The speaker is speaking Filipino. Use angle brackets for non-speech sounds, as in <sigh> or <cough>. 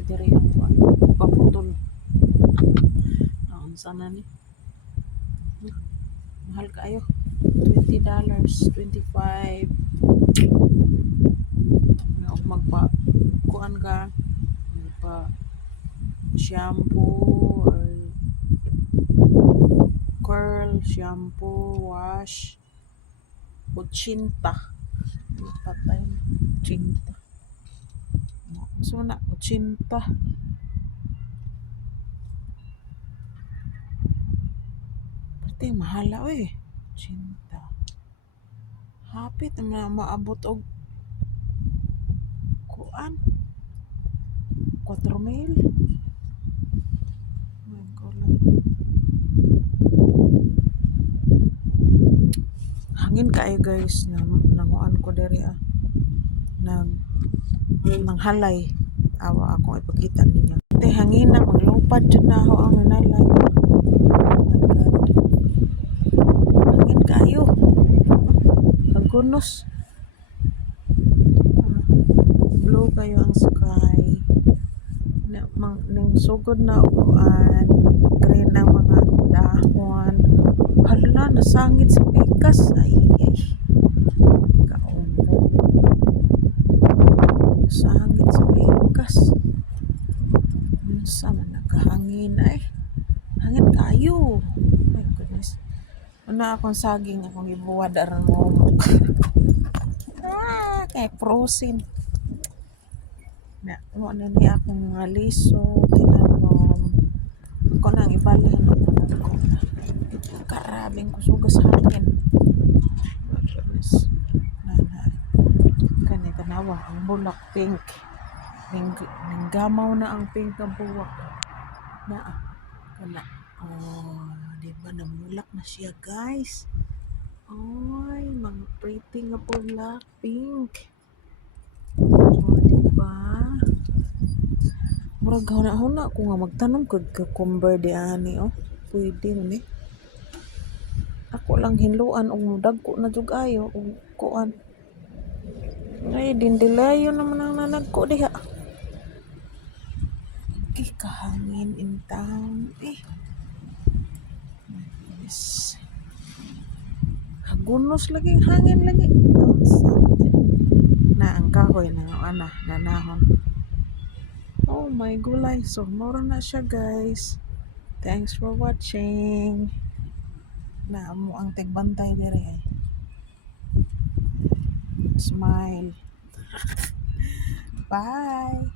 kayo diri <laughs> ang kuwan. paputol. Naon sana ni. Mahal kayo. $20, dollars, 25 Nga magpa kuan ka magpa shampoo or curl, shampoo, wash. 80. Patay. 80. So na, 80. Pati mahala eh. 80. Hapit na maabot og kuan. 4 mil. Kulay. Hangin kaayo guys na nanguan ko diri ah. Nag nanghalay. Awa akong ipakita ninyo. Te hangin na maglupad jud na ako ang nanalay. Oh my god. Hangin kaayo. Ang kunos. Ah, Blue kayo ang sky. Na, mang, ning sugod na upuan. Green ang mga dahon. Hala, nasangit sa pikas. Ay, ay. Kaumpo. Nasangit sa pikas. Unsa man nagkahangin ay. Hangin kayo. My goodness. Una akong saging akong ibuwad aron mo. ah, kay frozen. Na, mo na ni akong mga liso, ginanom. Ako nang ibalhin na ko na. Karabing kusugas hangin. My goodness. Nanay. Kani tanawa ang bulak pink. Ning, ning gamaw na ang pink ng buwak. Na. Kana. Oh, di ba namulak na siya, guys? Ay, mga pretty nga bulak pink. Oh, di ba? Murag huna-huna ko nga magtanong kag cucumber di ani oh. Pwede eh. Ako lang hinluan og dagko na jud ayo og kuan. Ay, dindilayo naman ang nanagko diha. Di kahangin in town. Eh. Yes. Hagunos lagi hangin lagi. Na ang kahoy na ana nanahon. Oh my gulay. So, mura na siya guys. Thanks for watching. Na mo ang tigbantay dire ay. Smile. <laughs> Bye.